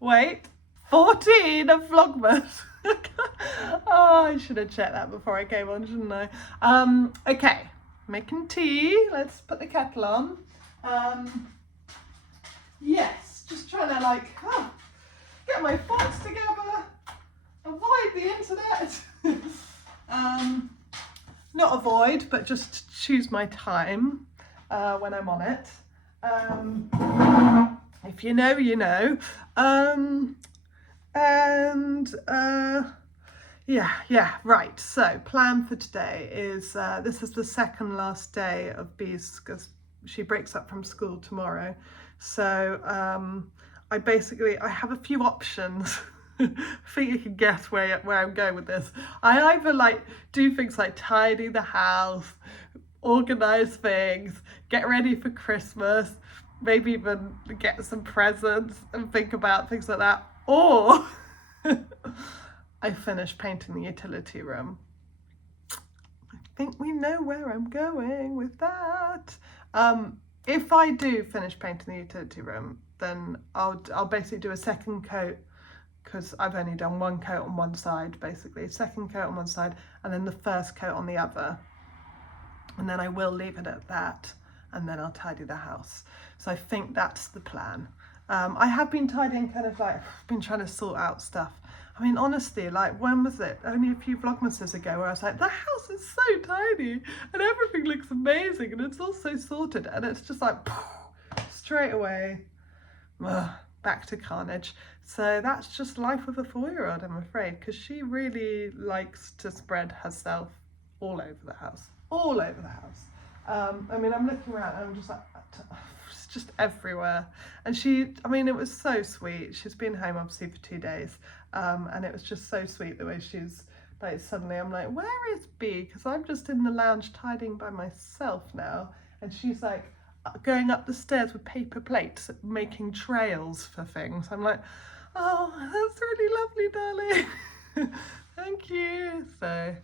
Wait, 14 of Vlogmas. Oh, I should have checked that before I came on, shouldn't I? Okay, making tea. Let's put the kettle on. Yes, just trying to like get my thoughts together, avoid the internet. Not avoid, but just choose my time when I'm on it. If you know, you know. Yeah, right. So plan for today is, this is the second last day of Bee's, because she breaks up from school tomorrow. So I have a few options. I think you can guess where I'm going with this. I either like do things like tidy the house, organize things, get ready for Christmas, maybe even get some presents and think about things like that, or I finish painting the utility room. I think we know where I'm going with that. If I do finish painting the utility room, then I'll basically do a second coat, because I've only done one coat on one side, basically. Second coat on one side and then the first coat on the other. And then I will leave it at that, and then I'll tidy the house. So I think that's the plan. I have been tidying, kind of like, been trying to sort out stuff. I mean, honestly, like, when was it? Only a few Vlogmases ago where I was like, the house is so tiny and everything looks amazing and it's all so sorted, and it's just like, straight away, back to carnage. So that's just life with a 4-year-old, I'm afraid, because she really likes to spread herself all over the house. All over the house. I mean, I'm looking around and I'm just like, it's just everywhere. And it was so sweet. She's been home obviously for 2 days, and it was just so sweet the way she's like, suddenly I'm like, where is Bee? Because I'm just in the lounge tidying by myself now, and she's like going up the stairs with paper plates, making trails for things. I'm like, oh, that's really lovely, darling. Thank you. So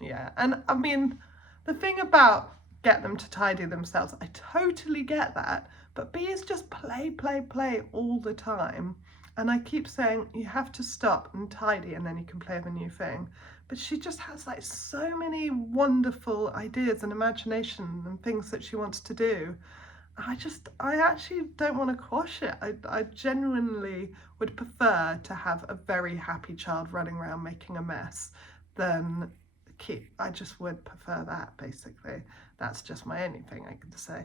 yeah, and I mean, the thing about get them to tidy themselves, I totally get that, but Bee is just play all the time. And I keep saying, you have to stop and tidy and then you can play with a new thing. But she just has like so many wonderful ideas and imagination and things that she wants to do. I actually don't want to quash it. I genuinely would prefer to have a very happy child running around making a mess than I just would prefer that, basically. That's just my only thing I can say.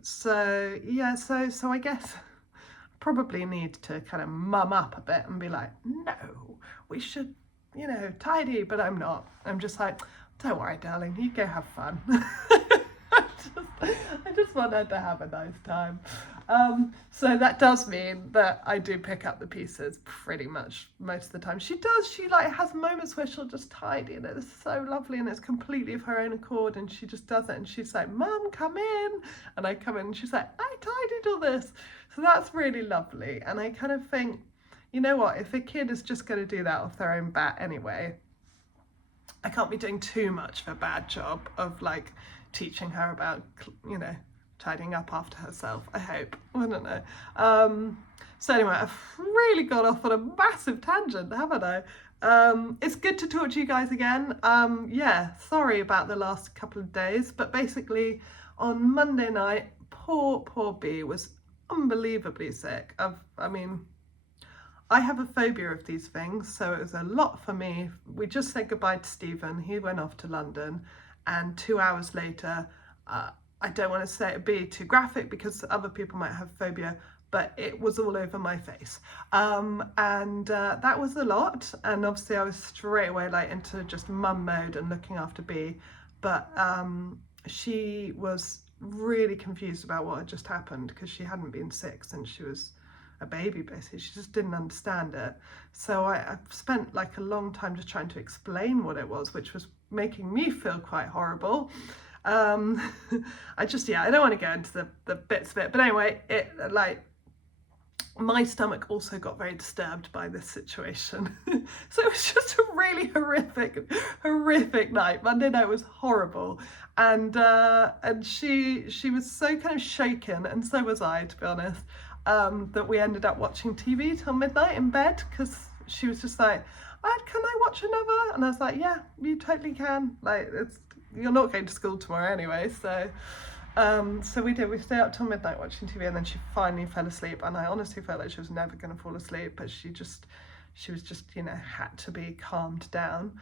So yeah, so I guess I probably need to kind of mum up a bit and be like, no, we should, tidy, but I'm not. I'm just like, don't worry, darling, you go have fun. I just want her to have a nice time. So that does mean that I do pick up the pieces pretty much most of the time. She like has moments where she'll just tidy and it's so lovely and it's completely of her own accord, and she just does it, and she's like, Mum, come in. And I come in and she's like, I tidied all this. So that's really lovely. And I kind of think, you know what, if a kid is just going to do that off their own bat anyway, I can't be doing too much of a bad job of like teaching her about, tidying up after herself, I hope. I don't know. So anyway, I've really got off on a massive tangent, haven't I? It's good to talk to you guys again. Yeah, sorry about the last couple of days, but basically on Monday night, poor Bee was unbelievably sick. I have a phobia of these things, so it was a lot for me. We just said goodbye to Stephen. He went off to London, and 2 hours later, I don't want to be too graphic because other people might have phobia, but it was all over my face. That was a lot. And obviously I was straight away like into just mum mode and looking after Bee. But she was really confused about what had just happened because she hadn't been sick since she was a baby, basically. She just didn't understand it. So I spent like a long time just trying to explain what it was, which was making me feel quite horrible. I don't want to go into the bits of it, but anyway, my stomach also got very disturbed by this situation. So it was just a really horrific night. Monday night was horrible, and she was so kind of shaken, and so was I, to be honest. that we ended up watching TV till midnight in bed, because she was just like, can I watch another? And I was like, yeah, you totally can. Like, you're not going to school tomorrow anyway, so so we did. We stayed up till midnight watching TV, and then she finally fell asleep. And I honestly felt like she was never going to fall asleep, but she was just, you know, had to be calmed down.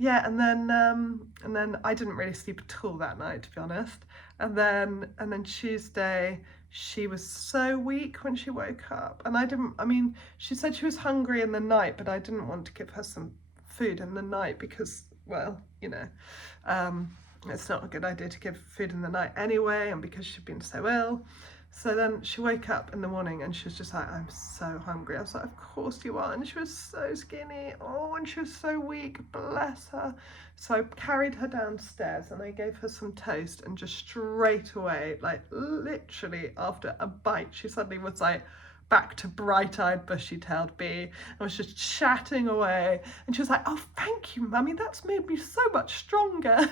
Yeah, and then I didn't really sleep at all that night, to be honest. And then Tuesday, she was so weak when she woke up, and I mean, she said she was hungry in the night, but I didn't want to give her some food in the night because, well, you know, it's not a good idea to give food in the night anyway, and because she'd been so ill. So then she woke up in the morning and she was just like, I'm so hungry. I was like, of course you are. And she was so skinny. Oh, and she was so weak, bless her. So I carried her downstairs and I gave her some toast, and just straight away, like literally after a bite, she suddenly was like back to bright-eyed, bushy-tailed Bee, and was just chatting away. And she was like, oh, thank you, Mummy. That's made me so much stronger.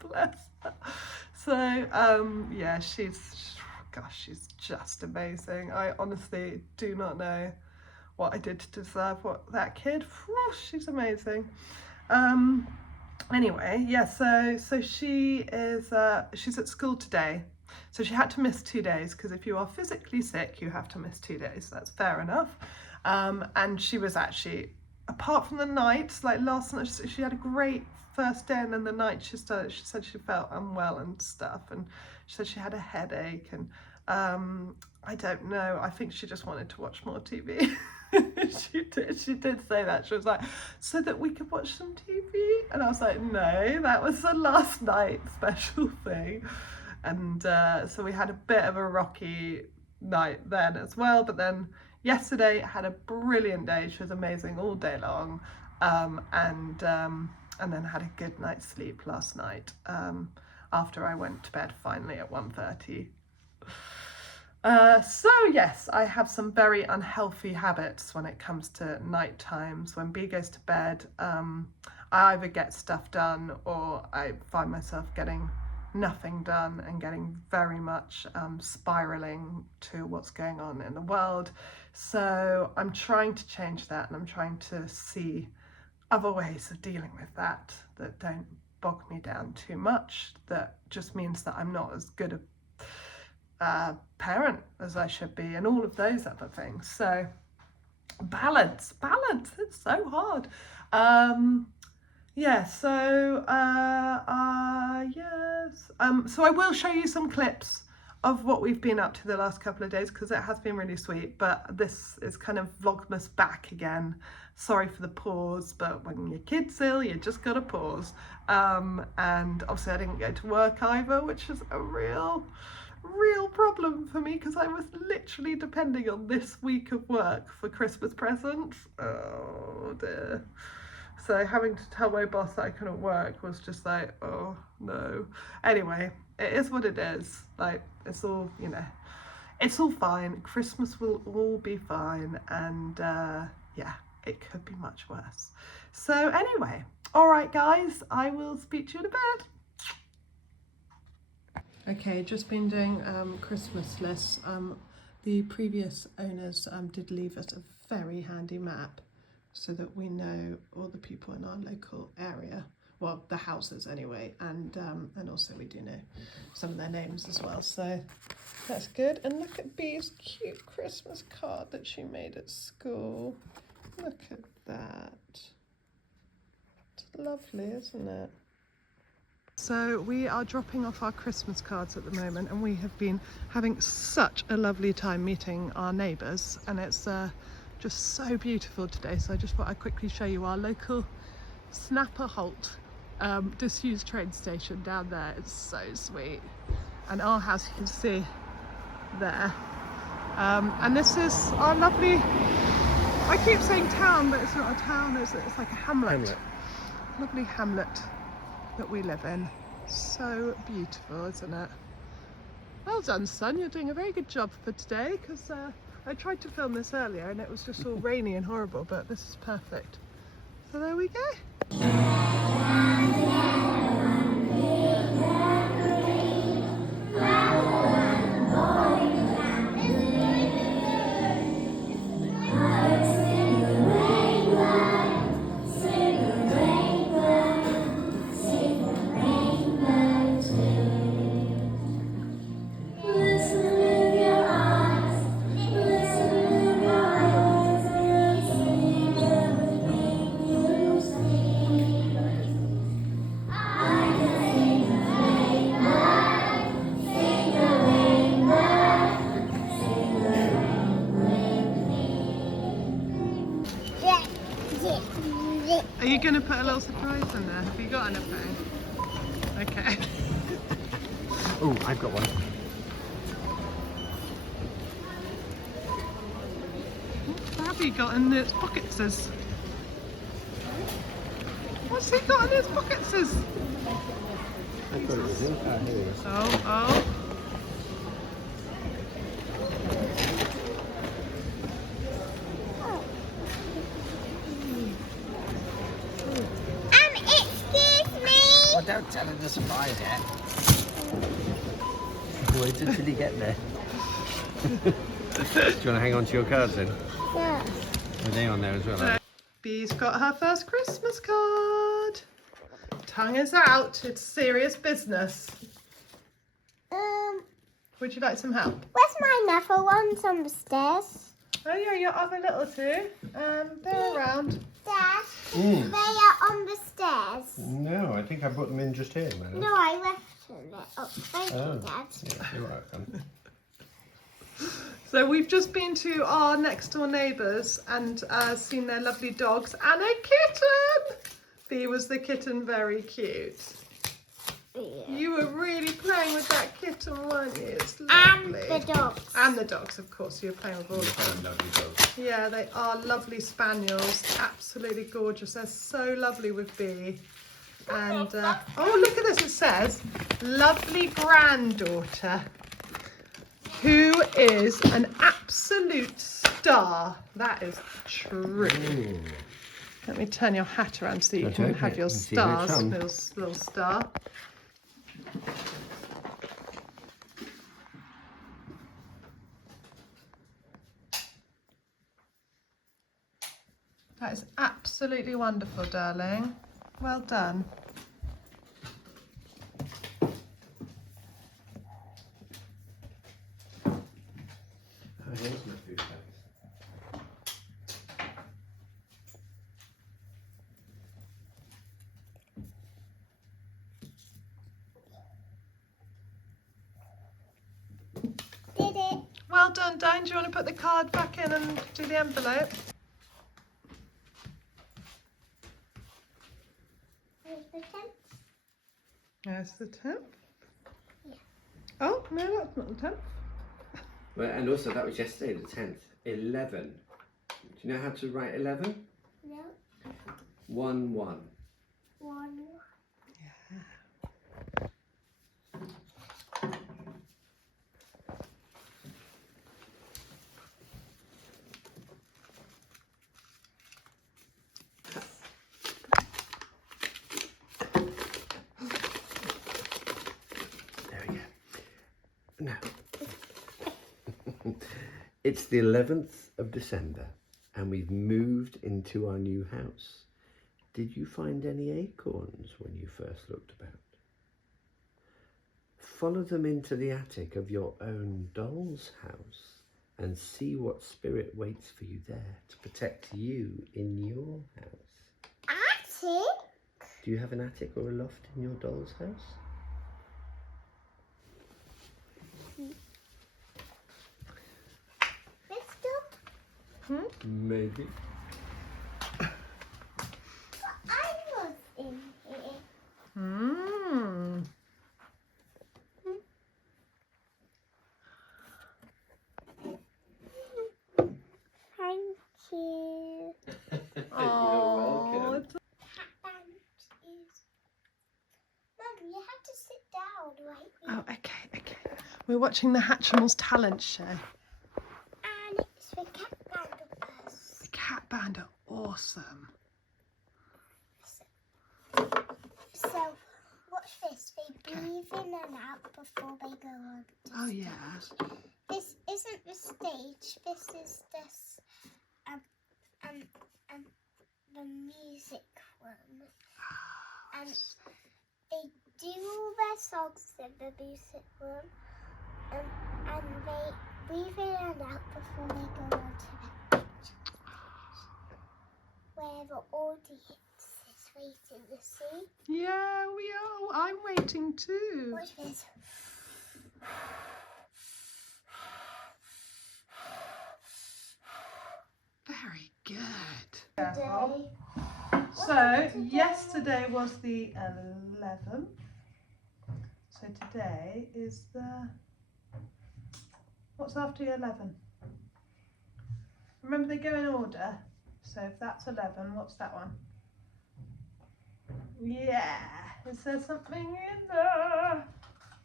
Bless her. So, yeah, she's just amazing. I honestly do not know what I did to deserve that kid. Whew, she's amazing. Anyway, yeah, so she is, she's at school today. So she had to miss 2 days, because if you are physically sick, you have to miss 2 days. So that's fair enough. And she was actually, apart from the night, like last night, she had a great first day, and then the night she said she felt unwell and stuff, and she said she had a headache, and I don't know, I think she just wanted to watch more TV. She did say that. She was like, so that we could watch some TV, and I was like, no, that was the last night special thing. And so we had a bit of a rocky night then as well, but then yesterday had a brilliant day. She was amazing all day long, and then had a good night's sleep last night, after I went to bed finally at 1:30. So yes, I have some very unhealthy habits when it comes to night times. When Bee goes to bed, I either get stuff done, or I find myself getting nothing done and getting very much spiraling to what's going on in the world. So I'm trying to change that, and I'm trying to see other ways of dealing with that don't bog me down too much, that just means that I'm not as good a parent as I should be, and all of those other things. So balance, it's so hard. Yeah, so yes, so I will show you some clips of what we've been up to the last couple of days, because it has been really sweet, but this is kind of Vlogmas back again. Sorry for the pause, but when your kid's ill, you just gotta pause. And obviously I didn't go to work either, which is a real problem for me, because I was literally depending on this week of work for Christmas presents. Oh dear. So having to tell my boss that I couldn't work was just like, oh no. Anyway, it is what it is. Like, it's all, you know, it's all fine. Christmas will all be fine, and yeah, it could be much worse. So anyway, all right guys, I will speak to you in a bit. Okay, just been doing Christmas lists. The previous owners did leave us a very handy map, so that we know all the people in our local area, well, the houses anyway, and also we do know some of their names as well, so that's good. And look at Bee's cute Christmas card that she made at school. Look at that. It's lovely, isn't it? So we are dropping off our Christmas cards at the moment, and we have been having such a lovely time meeting our neighbours, and it's just so beautiful today. So I just thought I'd quickly show you our local Snapper Holt disused train station down there. It's so sweet. And our house, you can see there. And this is our lovely, I keep saying town, but it's not a town, it's like a hamlet. Lovely hamlet that we live in. So beautiful, isn't it? Well done, son, you're doing a very good job for today, because I tried to film this earlier and it was just all rainy and horrible, but this is perfect. So there we go. you going to put a little surprise in there? Have you got anything? Okay. Oh, I've got one. What's Gabby got in its pockets? What's he got in his pockets? I thought it was in. Ah, here it is. Oh. Excuse me. Well, don't tell her the surprise yet. Wait until you get there. Do you want to hang on to your cards then? Yeah. Are they on there as well? Bee's got her first Christmas card. Tongue is out. It's serious business. Would you like some help? Where's my other ones on the stairs? Oh yeah, your other little two. They're around. Dad, they are on the stairs. No, I think I put them in just here, man. No, I left them. Oh, thank you, Dad. Yeah, you're welcome. So we've just been to our next door neighbours and seen their lovely dogs and a kitten. Bee, was the kitten very cute? Yeah. You were really playing with that kitten, weren't you? It's And lovely. the dogs. And the dogs, of course. You were playing with all of them. Lovely dogs. Yeah, they are lovely spaniels. Absolutely gorgeous. They're so lovely with Bee. And, oh, look at this. It says, lovely granddaughter, who is an absolute star. That is true. Ooh. Let me turn your hat around so you Let's can open have it your and see where it's stars, from. little star. That is absolutely wonderful, darling. Well done. Oh, here's my food bags. Did it? Well done, Dane. Do you want to put the card back in and do the envelope? Here's the tent. There's the 10th. Yeah. Oh, no, that's not the 10th. Well, and also that was yesterday, the 10th. 11. Do you know how to write 11? No. 1, 1. 1. There we go. Now, it's the 11th of December and we've moved into our new house. Did you find any acorns when you first looked about? Follow them into the attic of your own doll's house and see what spirit waits for you there to protect you in your house. Attic? Do you have an attic or a loft in your doll's house? Maybe. I was in here. Mmm. Thank you. Oh, it's Mum, you have to sit down, right? Oh, okay. We're watching the Hatchimals talent show. And it's the cat band of us. The cat band are awesome. So, watch this. They breathe in and out before they go on. Oh, yeah. This isn't the stage. This is just the music room. And they do all their songs in the music room. And they breathe in and out before they go on to the stage. Where the audience is waiting to see. Yeah, we are. I'm waiting too. Watch this. Very good. Today, So yesterday was the 11th. So today is the, what's after 11? Remember they go in order. So if that's 11, what's that one? Yeah, is there something in there?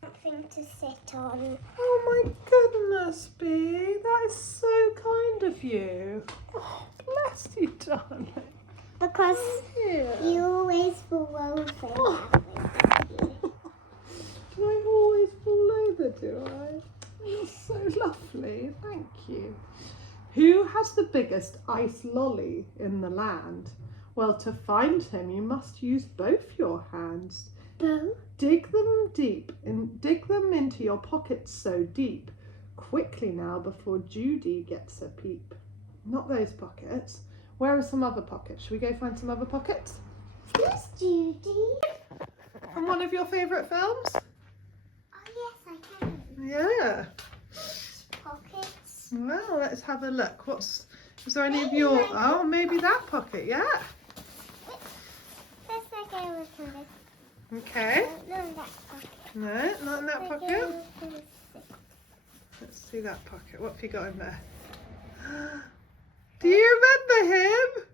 Something to sit on. Oh my goodness, Bee, that is so kind of you. Oh, bless you, darling. Because Yeah. you always fall over. Oh. Do I always fall over, do I? You're so lovely, thank you. Who has the biggest ice lolly in the land? Well, to find him, you must use both your hands. Both? Dig them deep, and dig them into your pockets so deep. Quickly now, before Judy gets a peep. Not those pockets. Where are some other pockets? Should we go find some other pockets? Yes, Judy. From one of your favourite films? Oh, yes, I can. Yeah. Pockets. Well, let's have a look. Is there any of your, oh, maybe that pocket, yeah. Let's go with this. Okay. No, that pocket. No, not in that Let's pocket. go with this. Let's see that pocket. What have you got in there? Do you remember him?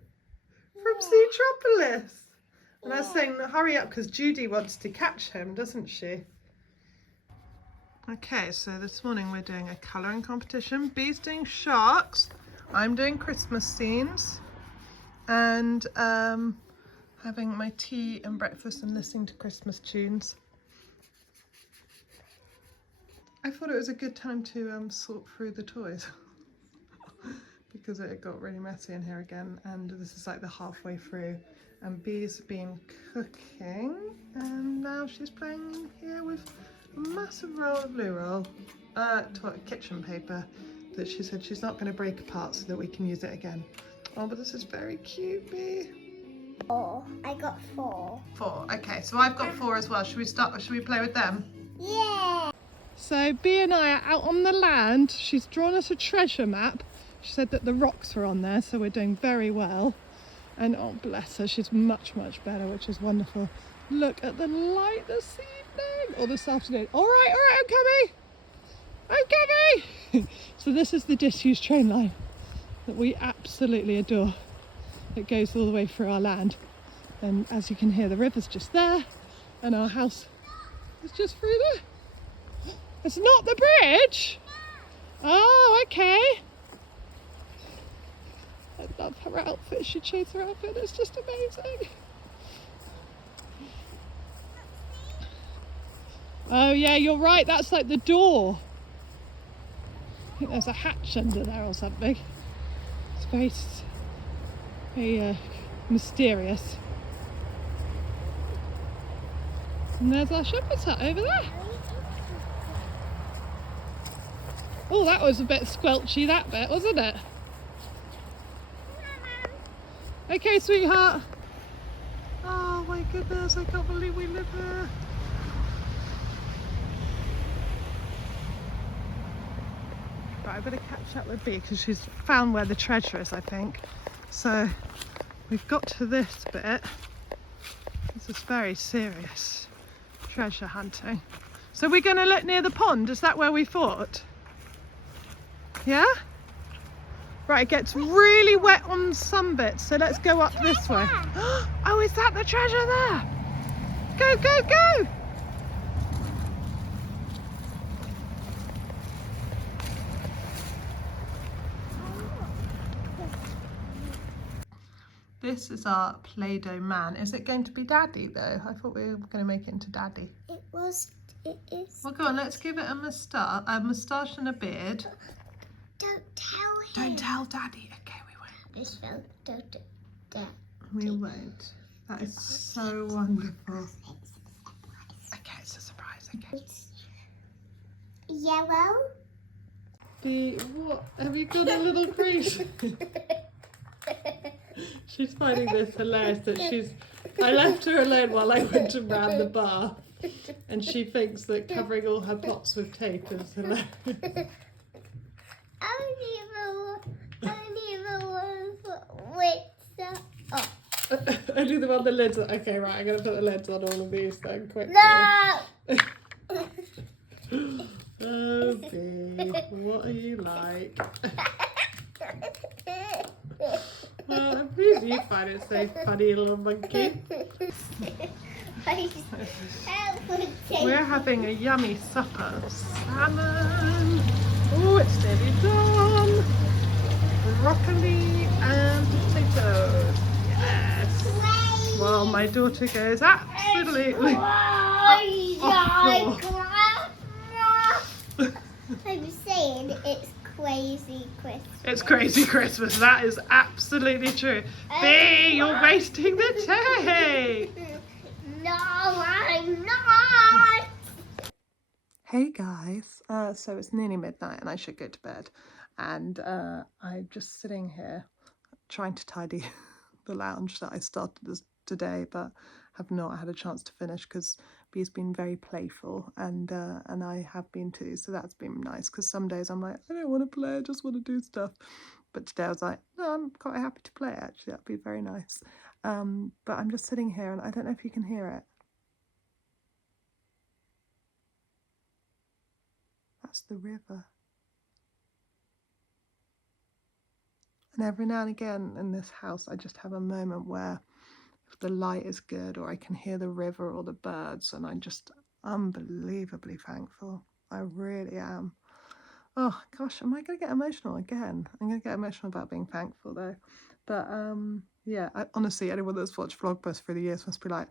From Zootropolis? And I was saying, hurry up, because Judy wants to catch him, doesn't she? Okay, so this morning we're doing a colouring competition. Bee's doing sharks. I'm doing Christmas scenes. And having my tea and breakfast and listening to Christmas tunes. I thought it was a good time to sort through the toys. Because it got really messy in here again, and this is like the halfway through, and Bee's been cooking, and now she's playing here with a massive roll of loo roll, kitchen paper that she said she's not going to break apart so that we can use it again. Oh, but this is very cute, Bee. 4. I got 4. 4. Okay, so I've got 4 as well. Should we play with them? Yeah. So Bee and I are out on the land. She's drawn us a treasure map. She said that the rocks are on there, so we're doing very well. And oh, bless her, she's much, much better, which is wonderful. Look at the light this evening, or this afternoon. All right, I'm coming. So this is the disused train line that we absolutely adore. It goes all the way through our land. And as you can hear, the river's just there, and our house is just through there. It's not the bridge. Oh, okay. I love her outfit. She changed her outfit. It's just amazing. Oh yeah, you're right. That's like the door. I think there's a hatch under there or something. It's very mysterious. And there's our shepherd's hut over there. Oh, that was a bit squelchy, that bit, wasn't it? Okay, sweetheart. Oh my goodness, I can't believe we live here. Right, I better catch up with Bee because she's found where the treasure is, I think. So we've got to this bit. This is very serious treasure hunting. So we're going to look near the pond. Is that where we thought? Yeah? Right, it gets really wet on some bits, so let's go up this way. Oh, is that the treasure there? Go, go, go! This is our Play-Doh man. Is it going to be Daddy though? I thought we were going to make it into Daddy. It is. Well, go on, let's give it a moustache and a beard. Don't tell him. Don't tell Daddy. Okay, we won't. This felt don't. We won't. That is so wonderful. Okay, it's a surprise. Okay. It's yellow. What? Have you got a little crease? She's finding this hilarious that I left her alone while I went around the bar, and she thinks that covering all her pots with tape is hilarious. Only the ones with the Only the one the lids are. Okay, right, I'm going to put the lids on all of these then quickly. No! Oh, Bee, what are you like? At least you find it so funny, little monkey. We're having a yummy supper of salmon. Oh, it's nearly done. Broccoli and potatoes. Yes. Well, my daughter goes absolutely I'm saying it's crazy Christmas. It's crazy Christmas. That is absolutely true. Bee, you're wasting the tea. No, I'm not. Hey guys, so it's nearly midnight and I should go to bed, and I'm just sitting here trying to tidy the lounge that I started today but have not had a chance to finish because Bee's been very playful and I have been too, so that's been nice because some days I'm like, I don't want to play, I just want to do stuff, but today I was like, no, I'm quite happy to play actually, that'd be very nice. But I'm just sitting here and I don't know if you can hear it. That's the river. And every now and again in this house, I just have a moment where if the light is good or I can hear the river or the birds, and I'm just unbelievably thankful. I really am. Oh gosh, am I going to get emotional again? I'm going to get emotional about being thankful though. But yeah, honestly, anyone that's watched Vlogmas for the years must be like,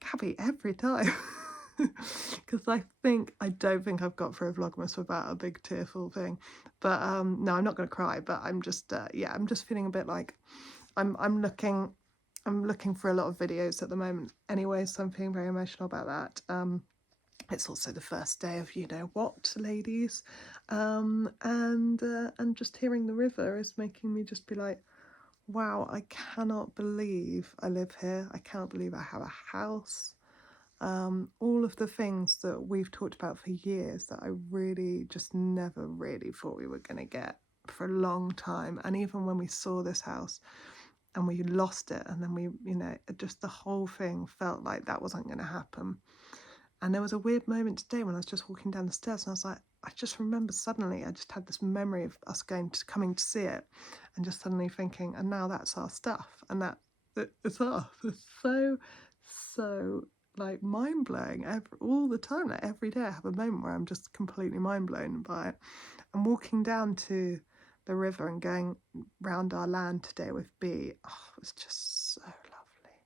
Gabby, every time. Because I don't think I've got through a Vlogmas without a big tearful thing. But no, I'm not going to cry, but I'm just yeah, I'm just feeling a bit like I'm looking for a lot of videos at the moment anyway, so I'm feeling very emotional about that. It's also the first day of you know what, ladies, and just hearing the river is making me just be like, wow, I cannot believe I live here. I cannot believe I have a house. All of the things that we've talked about for years that I really just never really thought we were going to get for a long time. And even when we saw this house and we lost it, and then we, you know, just the whole thing felt like that wasn't going to happen. And there was a weird moment today when I was just walking down the stairs and I was like, I just remember suddenly, I just had this memory of us coming to see it and just suddenly thinking, and now that's our stuff, and that it's ours. It's so like mind-blowing all the time. Like every day I have a moment where I'm just completely mind-blown by it. I'm walking down to the river and going round our land today with Bee. Oh, it was just so lovely.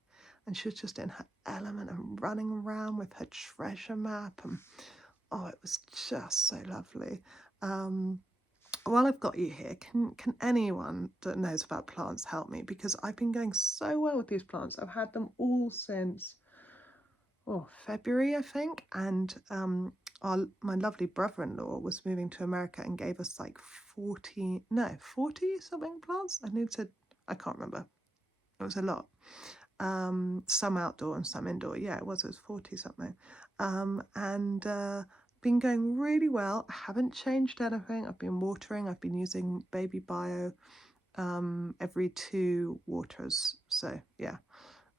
And she was just in her element and running around with her treasure map, and oh, it was just so lovely. While I've got you here, can anyone that knows about plants help me? Because I've been going so well with these plants. I've had them all since February, I think, and my lovely brother-in-law was moving to America and gave us like 40 something plants. I can't remember. It was a lot. Some outdoor and some indoor. Yeah, it was 40 something. And been going really well. I haven't changed anything. I've been watering. I've been using Baby Bio every 2 waters. So yeah,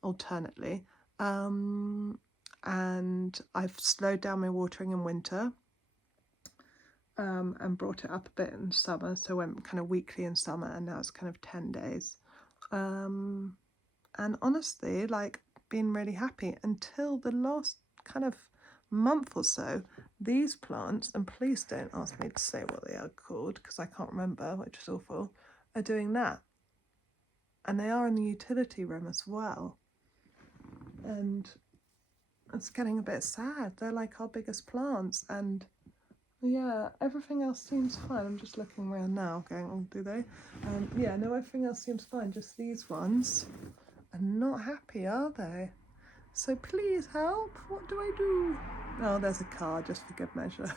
alternately. And I've slowed down my watering in winter and brought it up a bit in summer. So I went kind of weekly in summer, and now it's kind of 10 days. And honestly, like, been really happy until the last kind of month or so. These plants, and please don't ask me to say what they are called because I can't remember, which is awful, are doing that. And they are in the utility room as well. And it's getting a bit sad. They're like our biggest plants, and yeah, everything else seems fine. I'm just looking around now going, oh, do they? Yeah, no, everything else seems fine. Just these ones are not happy, are they? So please help. What do I do? Oh, there's a car just for good measure.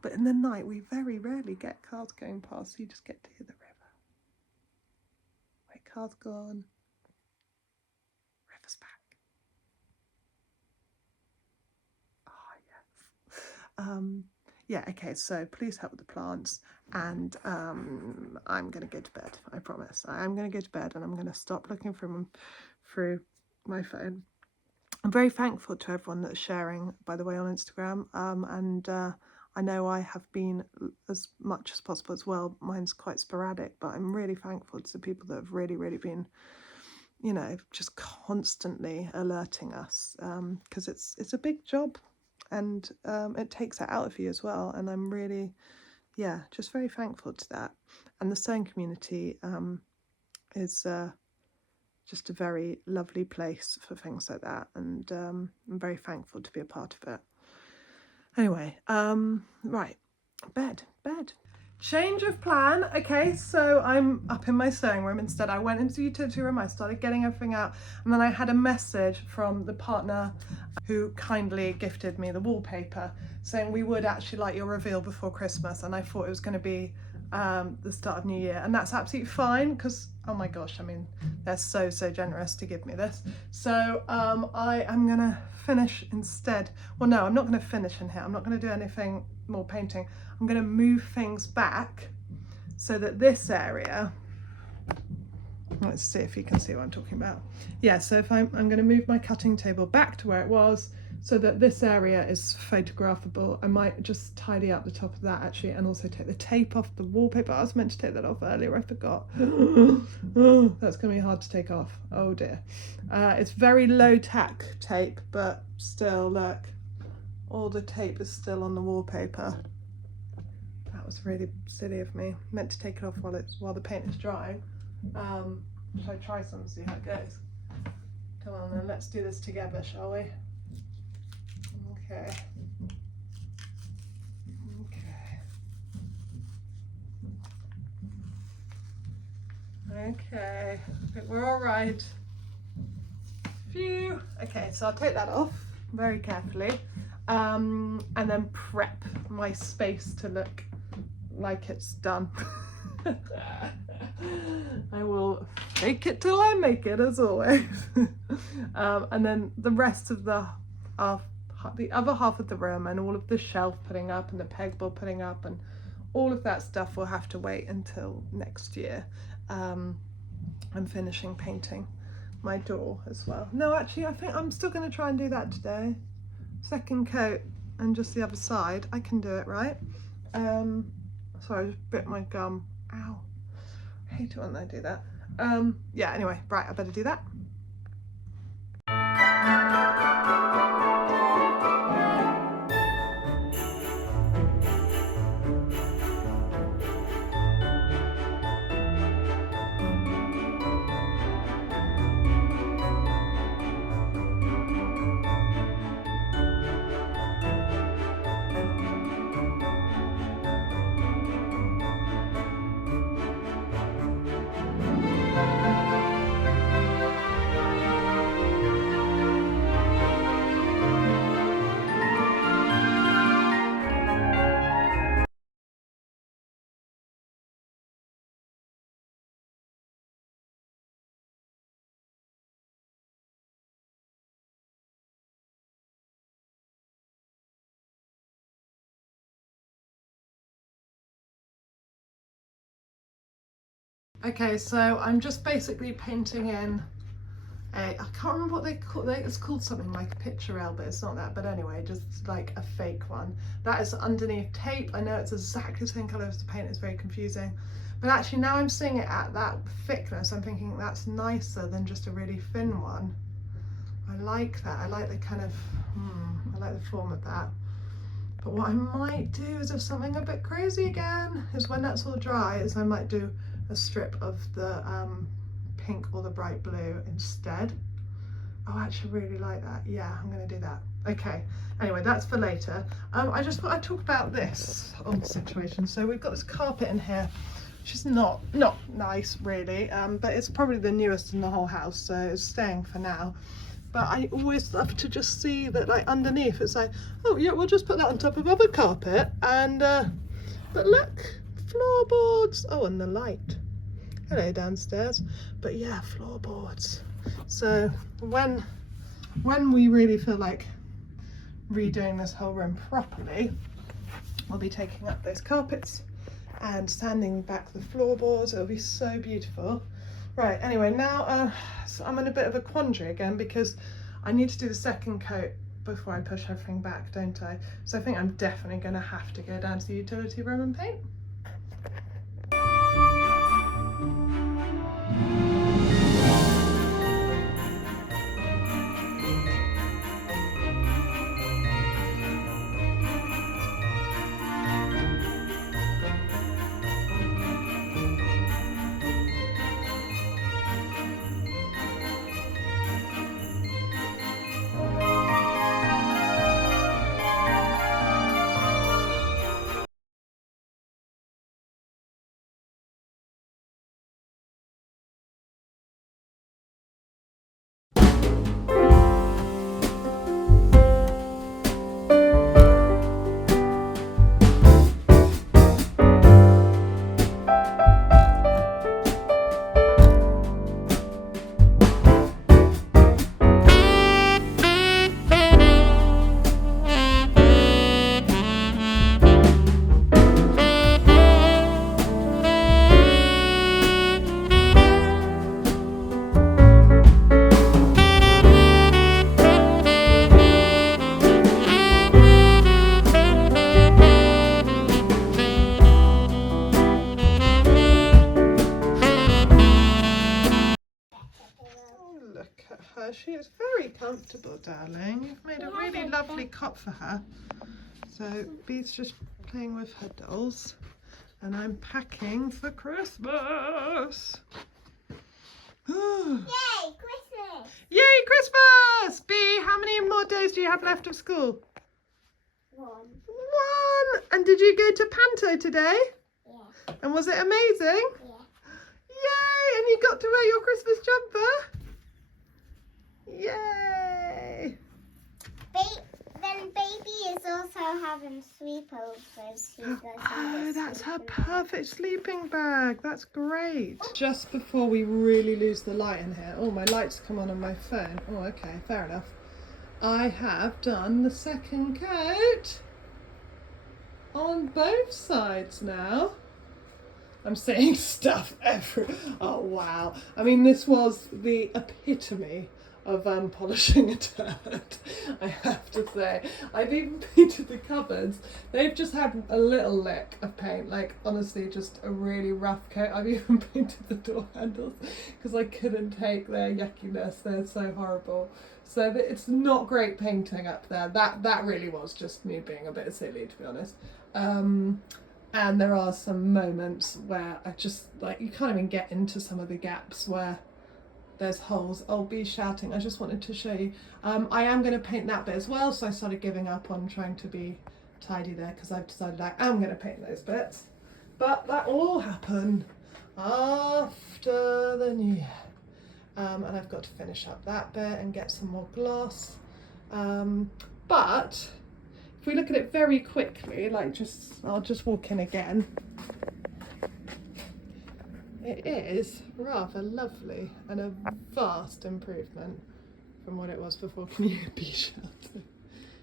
But in the night, we very rarely get cars going past, so you just get to hear the river. Wait, car's gone. River's back. Oh, yes. Yeah, okay, so please help with the plants. and I'm going to go to bed. I promise. I'm going to go to bed and I'm going to stop looking through my phone. I'm very thankful to everyone that's sharing, by the way, on Instagram, and I know I have been as much as possible as well. Mine's quite sporadic, but I'm really thankful to the people that have really, really been, you know, just constantly alerting us, because it's a big job, and it takes it out of you as well. And I'm really, yeah, just very thankful to that. And the sewing community is just a very lovely place for things like that, and I'm very thankful to be a part of it. Anyway, right, bed. Change of plan. Okay, so I'm up in my sewing room instead. I went into the utility room, I started getting everything out, and then I had a message from the partner who kindly gifted me the wallpaper saying we would actually like your reveal before Christmas, and I thought it was going to be the start of New Year, and that's absolutely fine because, oh my gosh, I mean, they're so generous to give me this. So I am gonna finish instead. Well, no, I'm not going to finish in here. I'm not going to do anything more painting. I'm going to move things back so that this area, let's see if you can see what I'm talking about. Yeah, so if I'm going to move my cutting table back to where it was so that this area is photographable. I might just tidy up the top of that actually, and also take the tape off the wallpaper. I was meant to take that off earlier, I forgot. Oh, that's going to be hard to take off. Oh dear. It's very low tack tape, but still, look, all the tape is still on the wallpaper. That was really silly of me. Meant to take it off while the paint is drying. Shall I try some and see how it goes? Come on then, let's do this together, shall we? Okay. Okay, I think we're all right. Phew. Okay, so I'll take that off very carefully, and then prep my space to look like it's done. I will fake it till I make it, as always. And then the rest of the other half of the room and all of the shelf putting up and the pegboard putting up and all of that stuff will have to wait until next year. I'm finishing painting my door as well. No, actually, I think I'm still going to try and do that today. Second coat and just the other side. I can do it, right? Sorry, I just bit my gum. Ow. I hate it when I do that. Yeah, anyway, right, I better do that. Okay, so I'm just basically painting in I can't remember what they call it. It's called something like a pictorial, but it's not that. But anyway, just like a fake one. That is underneath tape. I know it's exactly the same colour as the paint. It's very confusing. But actually now I'm seeing it at that thickness, I'm thinking that's nicer than just a really thin one. I like that. I like the kind of, I like the form of that. But what I might do is, if something a bit crazy again, is when that's all dry, is I might do a strip of the pink or the bright blue instead. Oh, I actually really like that. Yeah, I'm going to do that. Okay, anyway, that's for later. I just thought I'd talk about this old situation. So we've got this carpet in here, which is not nice really, but it's probably the newest in the whole house, so it's staying for now. But I always love to just see that, like, underneath it's like, oh yeah, we'll just put that on top of other carpet, and but look, floorboards. Oh, and the light. Hello downstairs. But yeah, floorboards. So when we really feel like redoing this whole room properly, we'll be taking up those carpets and sanding back the floorboards. It'll be so beautiful. Right, anyway, now so I'm in a bit of a quandary again because I need to do the second coat before I push everything back, don't I? So I think I'm definitely going to have to go down to the utility room and paint. Look at her, she is very comfortable, darling. You've made a really lovely cot for her. So Bee's just playing with her dolls and I'm packing for Christmas. Yay, Christmas! Yay, Christmas! Bee, how many more days do you have left of school? 1. 1! And did you go to Panto today? Yeah. And was it amazing? Yeah. Yay! And you got to wear your Christmas jumper? Yay! Then baby is also having sleepovers. Oh, that's her perfect sleeping bag. That's great. Just before we really lose the light in here. Oh, my lights come on my phone. Oh, okay, fair enough. I have done the second coat on both sides now. I'm seeing stuff everywhere. Oh, wow. I mean, this was the epitome of polishing a turd, I have to say. I've even painted the cupboards. They've just had a little lick of paint, like honestly just a really rough coat. I've even painted the door handles because I couldn't take their yuckiness. They're so horrible. So it's not great painting up there. That really was just me being a bit silly, to be honest. And there are some moments where I just, like, you can't even get into some of the gaps where there's holes. Oh, Bee's shouting. I just wanted to show you. I am going to paint that bit as well, so I started giving up on trying to be tidy there because I've decided I am going to paint those bits. But that will all happen after the new year. And I've got to finish up that bit and get some more gloss. But if we look at it very quickly, like I'll just walk in again. It is rather lovely and a vast improvement from what it was before. Can you be shouting?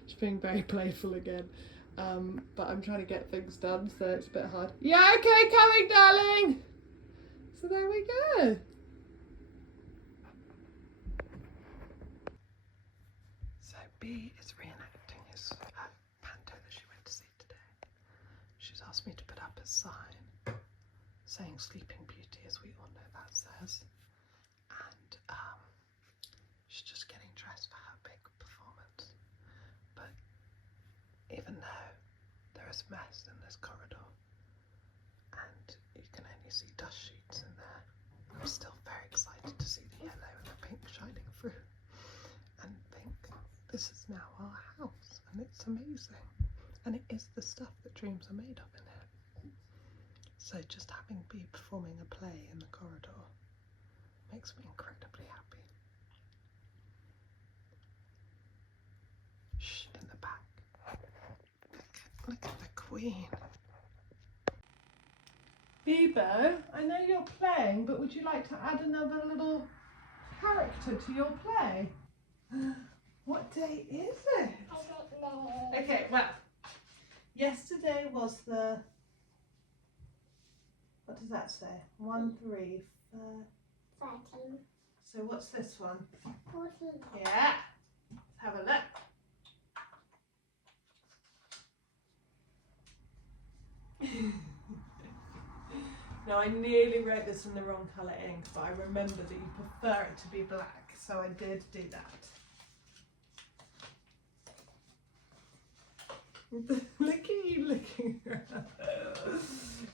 She's being very playful again. But I'm trying to get things done, so it's a bit hard. Yeah, okay, coming, darling. So there we go. So B is reenacting his panto that she went to see today. She's asked me to put up a sign saying Sleeping Beauty, as we all know that says. And she's just getting dressed for her big performance. But even though there is mess in this corridor and you can only see dust sheets in there, I'm still very excited to see the yellow and the pink shining through and think this is now our house and it's amazing. And it is the stuff that dreams are made of in here. So just having Bee performing a play in the corridor makes me incredibly happy. Shh, in the back. Look at the Queen. Bebo, I know you're playing, but would you like to add another little character to your play? What day is it? I don't know. Okay, well, yesterday was the that say? 1, 3, 13. so what's this one? 14. Yeah, let's have a look. Now I nearly wrote this in the wrong colour ink, but I remember that you prefer it to be black, so I did do that. Look at you looking around.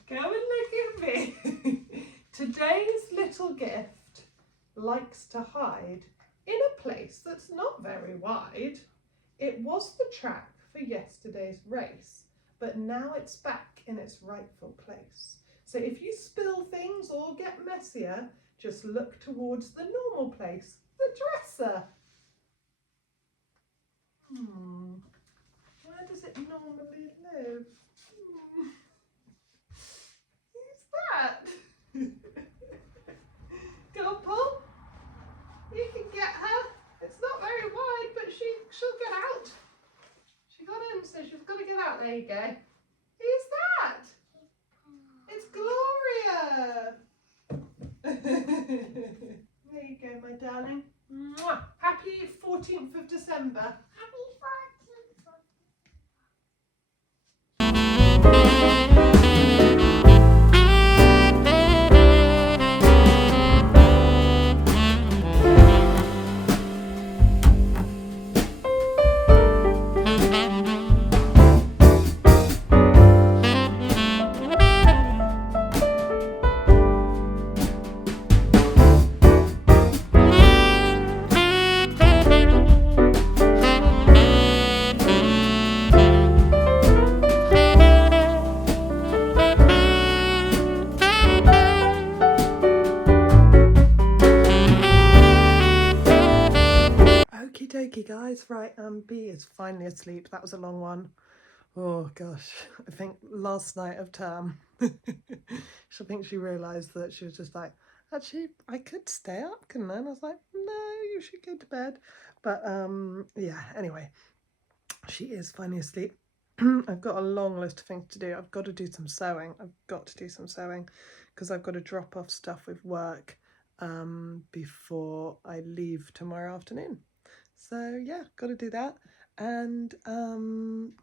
Come and look at me. Today's little gift likes to hide in a place that's not very wide. It was the track for yesterday's race, but now it's back in its rightful place. So if you spill things or get messier, just look towards the normal place, the dresser. Where does it normally live? Who's that? Go on, Paul. You can get her. It's not very wide, but she'll get out. She got in, so she's got to get out. There you go. Who's that? It's Gloria. There you go, my darling. Mwah. Happy 14th of December. Happy 14th. Okie dokie, guys. Right, B is finally asleep. That was a long one. Oh gosh, I think last night of term, I think she realised that she was just like, actually, I could stay up, couldn't I? And I was like, no, you should go to bed. But yeah, anyway, she is finally asleep. I've got a long list of things to do. I've got to do some sewing. I've got to do some sewing because I've got to drop off stuff with work before I leave tomorrow afternoon. So yeah, got to do that. And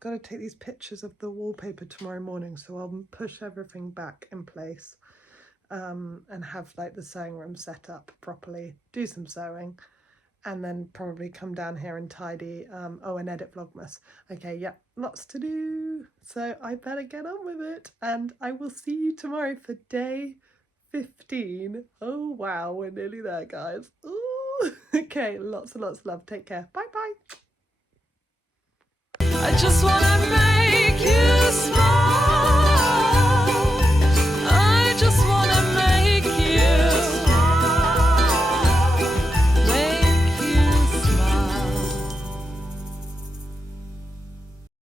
got to take these pictures of the wallpaper tomorrow morning, so I'll push everything back in place and have like the sewing room set up properly, do some sewing, and then probably come down here and tidy, and edit Vlogmas. Okay, yeah, lots to do, so I better get on with it, and I will see you tomorrow for day 15. Oh wow, we're nearly there, guys. Ooh. Okay, lots and lots of love. Take care. Bye bye.